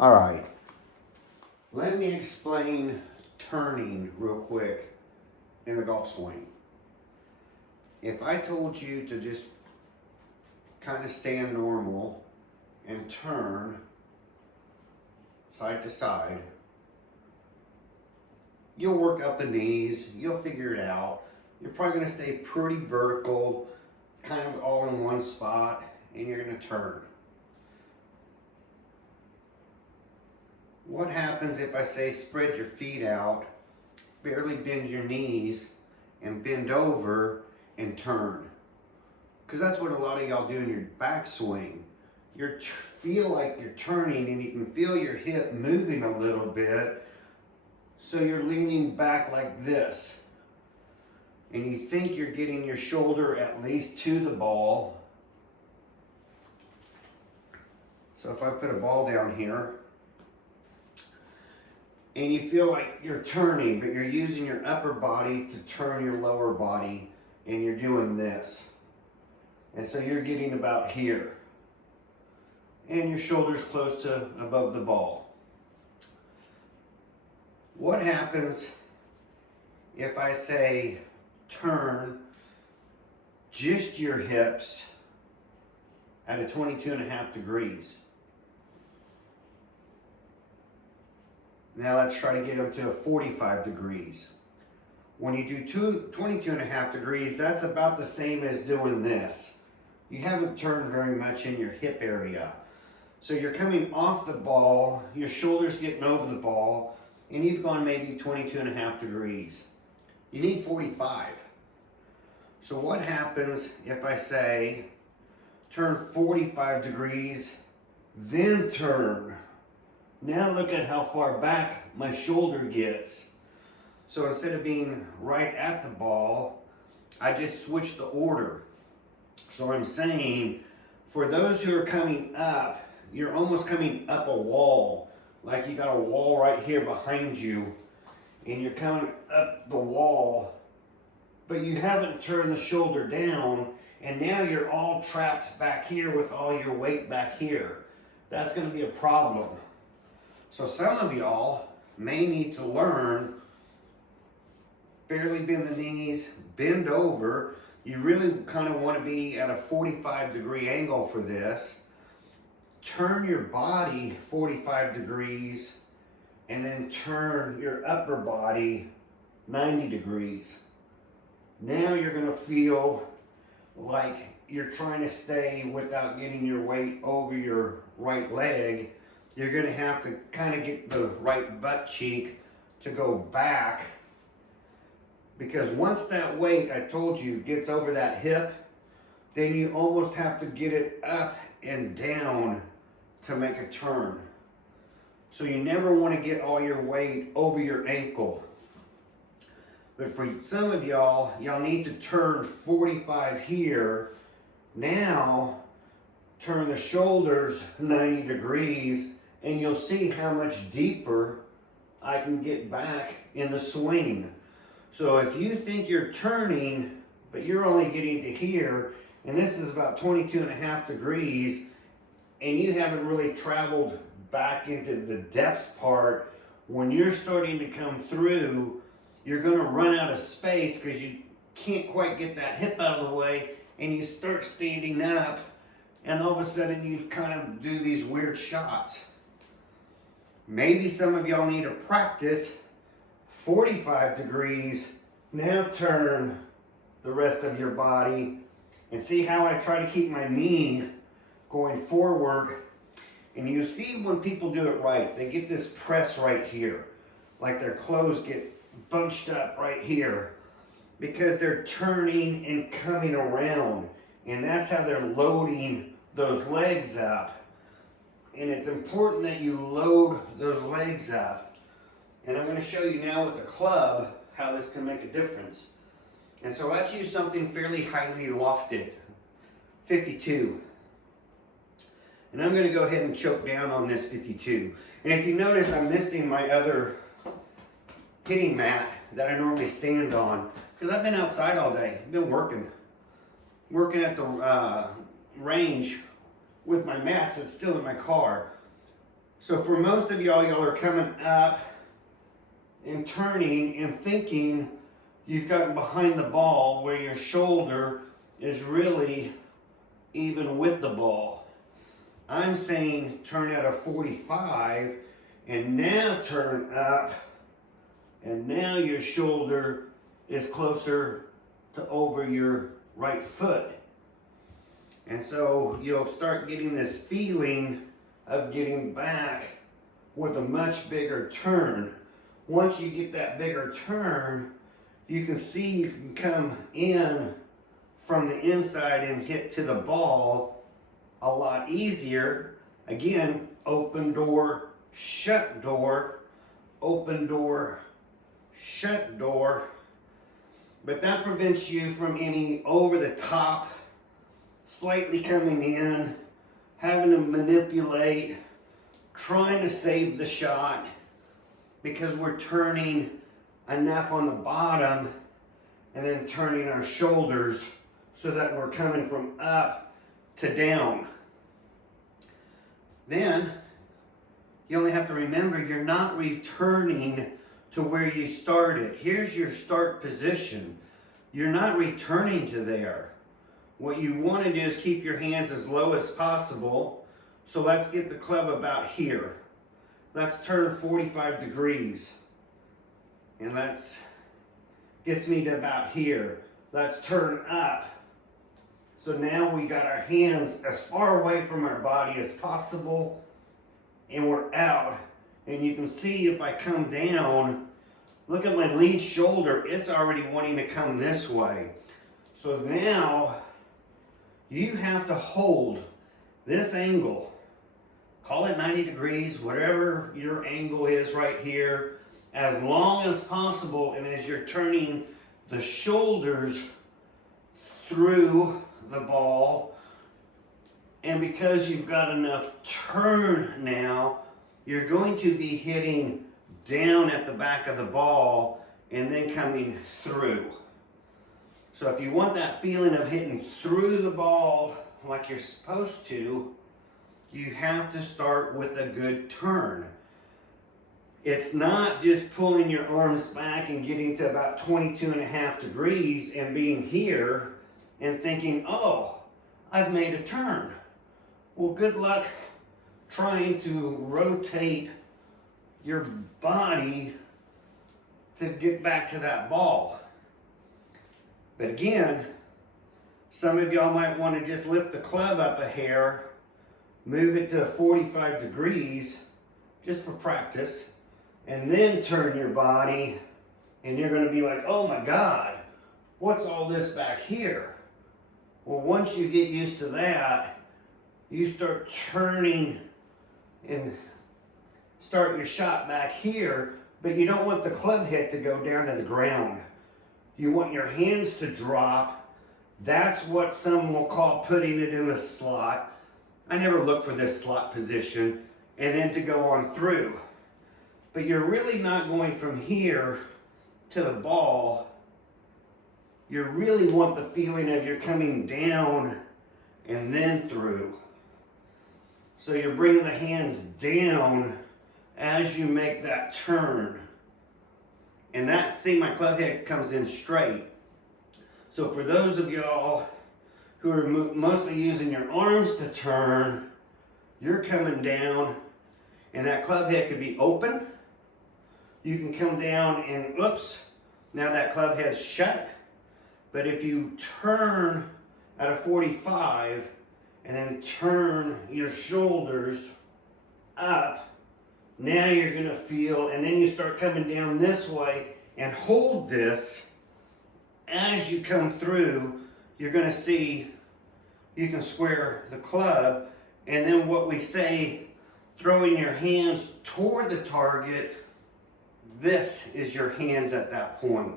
All right, let me explain turning real quick in the golf swing. If I told you to just kind of stand normal and turn side to side, you'll work out the knees, you'll figure it out. You're probably gonna stay pretty vertical, kind of all in one spot, and you're gonna turn. What happens if I say spread your feet out, barely bend your knees, and bend over and turn? Because that's what a lot of y'all do in your backswing. You feel like you're turning and you can feel your hip moving a little bit, so you're leaning back like this. And you think you're getting your shoulder at least to the ball. So if I put a ball down here, and you feel like you're turning, but you're using your upper body to turn your lower body, and you're doing this. And so you're getting about here. And your shoulder's close to above the ball. What happens if I say turn just your hips at a 22.5 degrees? Now let's try to get them to a 45 degrees. When you do 22.5 degrees, that's about the same as doing this. You haven't turned very much in your hip area. So you're coming off the ball, your shoulder's getting over the ball, and you've gone maybe 22.5 degrees. You need 45. So what happens if I say turn 45 degrees, then turn? Now look at how far back my shoulder gets. So instead of being right at the ball, I just switched the order. So I'm saying, for those who are coming up, you're almost coming up a wall. Like you got a wall right here behind you, and you're coming up the wall, but you haven't turned the shoulder down, and now you're all trapped back here with all your weight back here. That's going to be a problem. So some of y'all may need to learn, barely bend the knees, bend over. You really kind of want to be at a 45 degree angle for this. Turn your body 45 degrees and then turn your upper body 90 degrees. Now you're going to feel like you're trying to stay without getting your weight over your right leg. You're going to have to kind of get the right butt cheek to go back, because once that weight, I told you, gets over that hip, then you almost have to get it up and down to make a turn. So you never want to get all your weight over your ankle. But for some of y'all need to turn 45 here. Now turn the shoulders 90 degrees, and you'll see how much deeper I can get back in the swing. So if you think you're turning, but you're only getting to here, and this is about 22.5 degrees, and you haven't really traveled back into the depth part, when you're starting to come through, you're going to run out of space because you can't quite get that hip out of the way, and you start standing up, and all of a sudden you kind of do these weird shots. Maybe some of y'all need to practice 45 degrees, now turn the rest of your body, and see how I try to keep my knee going forward. And you see when people do it right, they get this press right here, like their clothes get bunched up right here, because they're turning and coming around, and that's how they're loading those legs up. And it's important that you load those legs up. And I'm going to show you now with the club how this can make a difference. And so let's use something fairly highly lofted, 52. And I'm going to go ahead and choke down on this 52. And if you notice, I'm missing my other hitting mat that I normally stand on, because I've been outside all day. I've been working at the range with my mats that's still in my car. So for most of y'all are coming up and turning and thinking you've gotten behind the ball where your shoulder is really even with the ball. I'm saying turn at a 45 and now turn up, and now your shoulder is closer to over your right foot. And so you'll start getting this feeling of getting back with a much bigger turn. Once you get that bigger turn, you can see you can come in from the inside and hit to the ball a lot easier. Again, open door, shut door, open door, shut door. But that prevents you from any over the top, slightly coming in, having to manipulate, trying to save the shot, because we're turning enough on the bottom and then turning our shoulders so that we're coming from up to down. Then you only have to remember you're not returning to where you started. Here's your start position. You're not returning to there. What you want to do is keep your hands as low as possible. So let's get the club about here. Let's turn 45 degrees. And gets me to about here. Let's turn up. So now we got our hands as far away from our body as possible, and we're out. And you can see if I come down, look at my lead shoulder, it's already wanting to come this way. So now you have to hold this angle, call it 90 degrees, whatever your angle is right here, as long as possible. And as you're turning the shoulders through the ball, and because you've got enough turn now, you're going to be hitting down at the back of the ball and then coming through. So if you want that feeling of hitting through the ball like you're supposed to, you have to start with a good turn. It's not just pulling your arms back and getting to about 22.5 degrees and being here and thinking, oh, I've made a turn. Well, good luck trying to rotate your body to get back to that ball. But again, some of y'all might want to just lift the club up a hair, move it to 45 degrees, just for practice, and then turn your body, and you're going to be like, oh my God, what's all this back here? Well, once you get used to that, you start turning and start your shot back here, but you don't want the club head to go down to the ground. You want your hands to drop. That's what some will call putting it in the slot. I never look for this slot position, and then to go on through. But you're really not going from here to the ball. You really want the feeling of you're coming down and then through. So you're bringing the hands down as you make that turn. And that, see, my club head comes in straight. So for those of y'all who are mostly using your arms to turn, you're coming down and that club head could be open. You can come down and, oops, now that club head's shut. But if you turn at a 45 and then turn your shoulders up, now you're going to feel, and then you start coming down this way and hold this. As you come through, you're going to see you can square the club, and then what we say, throwing your hands toward the target, this is your hands at that point.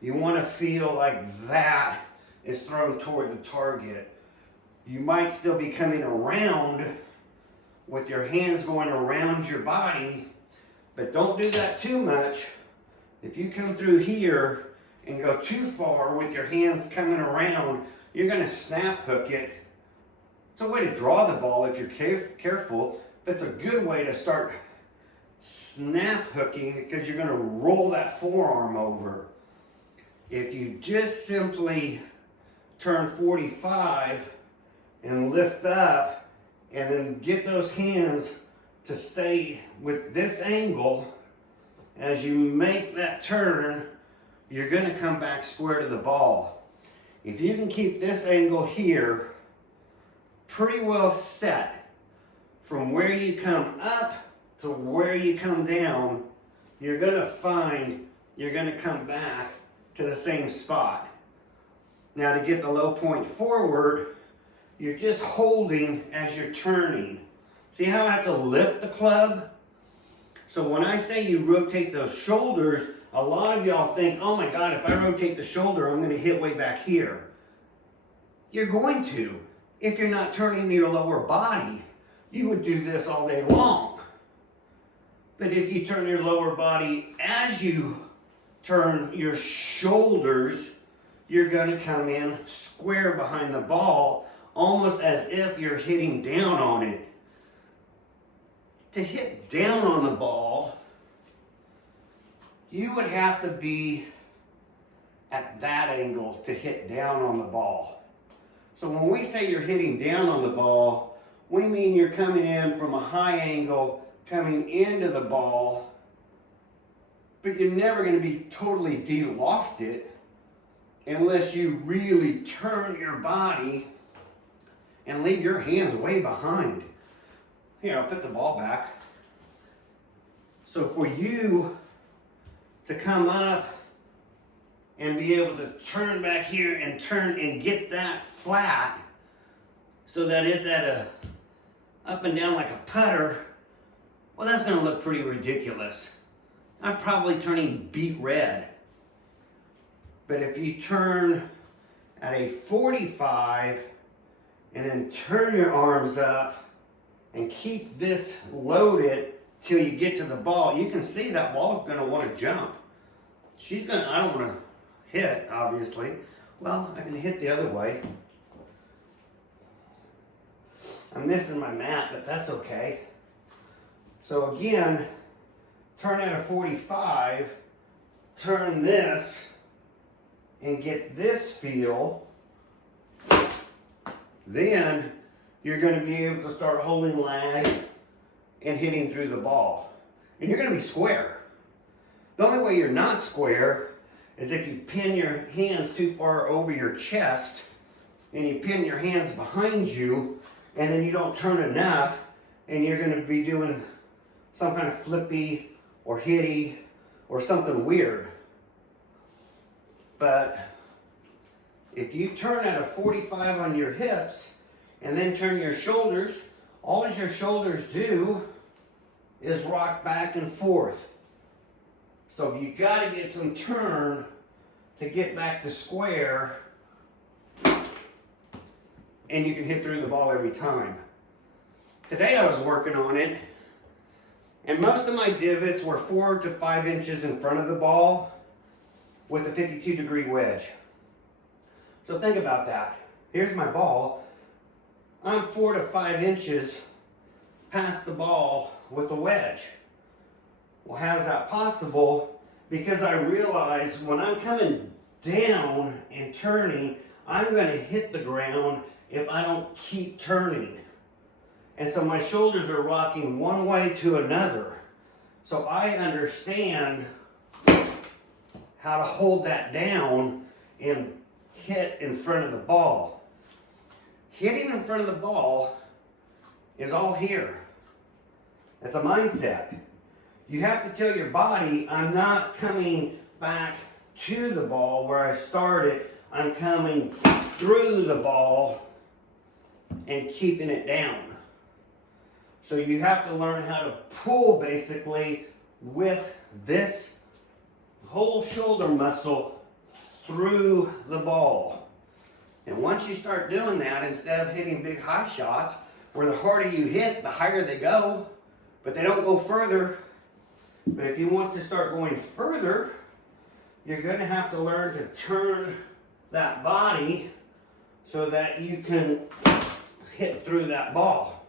You want to feel like that is thrown toward the target. You might still be coming around with your hands going around your body, but don't do that too much. If you come through here and go too far with your hands coming around, you're going to snap hook it. It's a way to draw the ball if you're careful, It's a good way to start snap hooking because you're going to roll that forearm over. If you just simply turn 45 and lift up and then get those hands to stay with this angle, as you make that turn, you're going to come back square to the ball. If you can keep this angle here pretty well set from where you come up to where you come down, you're going to find you're going to come back to the same spot. Now to get the low point forward, you're just holding as you're turning. See how I have to lift the club? So when I say you rotate those shoulders, a lot of y'all think, oh my God, if I rotate the shoulder, I'm going to hit way back here. You're going to. If you're not turning your lower body, you would do this all day long. But if you turn your lower body as you turn your shoulders, you're going to come in square behind the ball, almost as if you're hitting down on it. To hit down on the ball, you would have to be at that angle to hit down on the ball. So when we say you're hitting down on the ball, we mean you're coming in from a high angle, coming into the ball, but you're never going to be totally de-lofted unless you really turn your body and leave your hands way behind. Here, I'll put the ball back. So for you to come up and be able to turn back here and turn and get that flat so that it's at a up and down like a putter, well, that's going to look pretty ridiculous. I'm probably turning beet red. But if you turn at a 45 and then turn your arms up and keep this loaded till you get to the ball, you can see that ball's going to want to jump. I don't want to hit, obviously. Well, I can hit the other way. I'm missing my mat, but that's okay. So again, turn at a 45, turn this, and get this feel. Then you're going to be able to start holding lag and hitting through the ball. And you're going to be square. The only way you're not square is if you pin your hands too far over your chest and you pin your hands behind you and then you don't turn enough and you're going to be doing some kind of flippy or hitty or something weird. But if you turn at a 45 on your hips and then turn your shoulders, all your shoulders do is rock back and forth. So you got to get some turn to get back to square, and you can hit through the ball every time. Today I was working on it, and most of my divots were 4 to 5 inches in front of the ball with a 52-degree wedge. So think about that. Here's my ball. I'm 4 to 5 inches past the ball with a wedge. Well, how's that possible? Because I realize when I'm coming down and turning, I'm going to hit the ground if I don't keep turning. And so my shoulders are rocking one way to another. So I understand how to hold that down and hit in front of the ball. Hitting in front of the ball is all here. It's a mindset. You have to tell your body, I'm not coming back to the ball where I started. I'm coming through the ball and keeping it down. So you have to learn how to pull basically with this whole shoulder muscle through the ball. And once you start doing that, instead of hitting big high shots, where the harder you hit, the higher they go, but they don't go further. But if you want to start going further, you're going to have to learn to turn that body so that you can hit through that ball.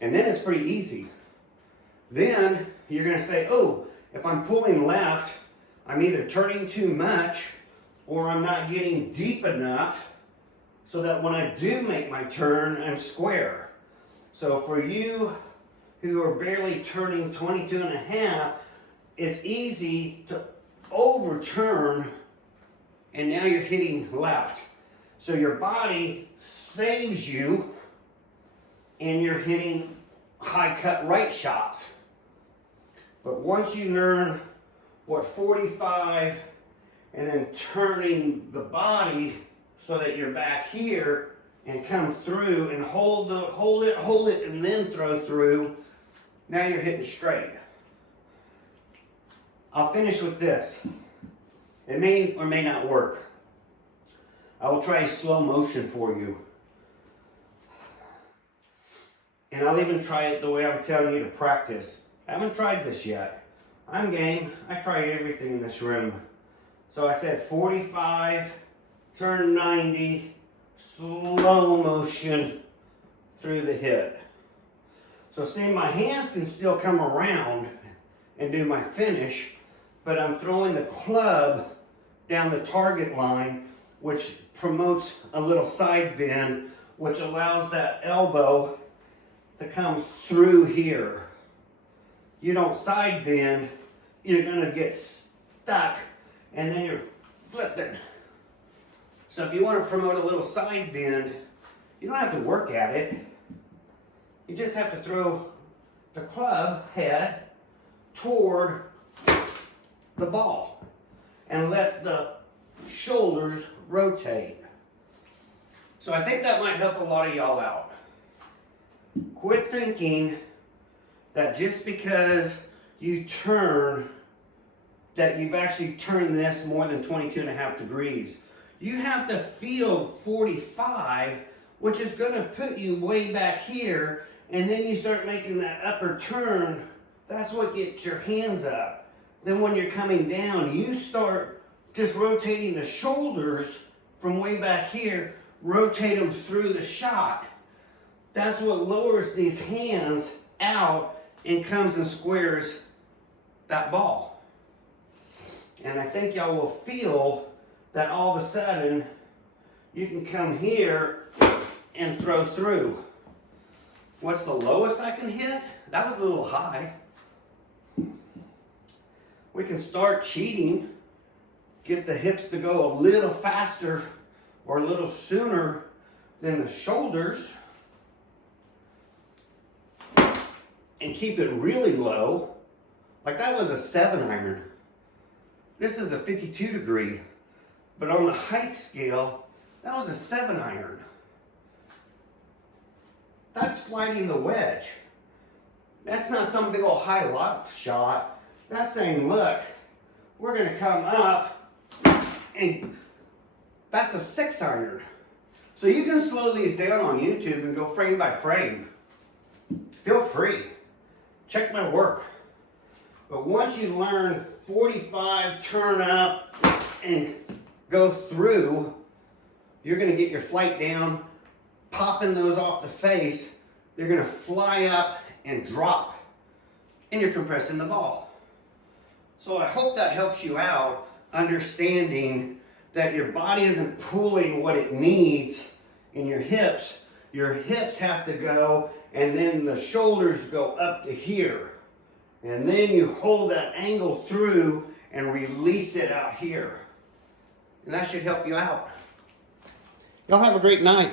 And then it's pretty easy. Then you're gonna say, oh, if I'm pulling left, I'm either turning too much or I'm not getting deep enough so that when I do make my turn, I'm square. So for you who are barely turning 22 and a half, it's easy to overturn and now you're hitting left. So your body saves you and you're hitting high cut right shots. But once you learn what 45 and then turning the body so that you're back here and come through and hold it, and then throw through, now you're hitting straight. I'll finish with this. It may or may not work. I will try slow motion for you. And I'll even try it the way I'm telling you to practice. I haven't tried this yet. I'm game. I tried everything in this room. So I said 45, turn 90, slow motion through the hit. So see, my hands can still come around and do my finish, but I'm throwing the club down the target line, which promotes a little side bend, which allows that elbow to come through here. You don't side bend, you're gonna get stuck and then you're flipping. So if you want to promote a little side bend, you don't have to work at it. You just have to throw the club head toward the ball and let the shoulders rotate. So I think that might help a lot of y'all out. Quit thinking that just because you turn, that you've actually turned this more than 22 and a half degrees. You have to feel 45, which is going to put you way back here, and then you start making that upper turn. That's what gets your hands up. Then when you're coming down, you start just rotating the shoulders from way back here, rotate them through the shot. That's what lowers these hands out and comes and squares that ball. And I think y'all will feel that all of a sudden you can come here and throw through. What's the lowest I can hit? That was a little high. We can start cheating, get the hips to go a little faster or a little sooner than the shoulders, and keep it really low. Like that was a 7-iron. This is a 52 degree, but on the height scale, that was a 7-iron. That's flighting the wedge. That's not some big old high loft shot. That's saying, look, we're gonna come up, and that's a 6-iron. So you can slow these down on YouTube and go frame by frame. Feel free. Check my work. But once you learn 45, turn up, and go through, you're gonna get your flight down, popping those off the face. They're gonna fly up and drop, and you're compressing the ball. So I hope that helps you out, understanding that your body isn't pulling what it needs in your hips. Your hips have to go, and then the shoulders go up to here. And then you hold that angle through and release it out here. And that should help you out. Y'all have a great night.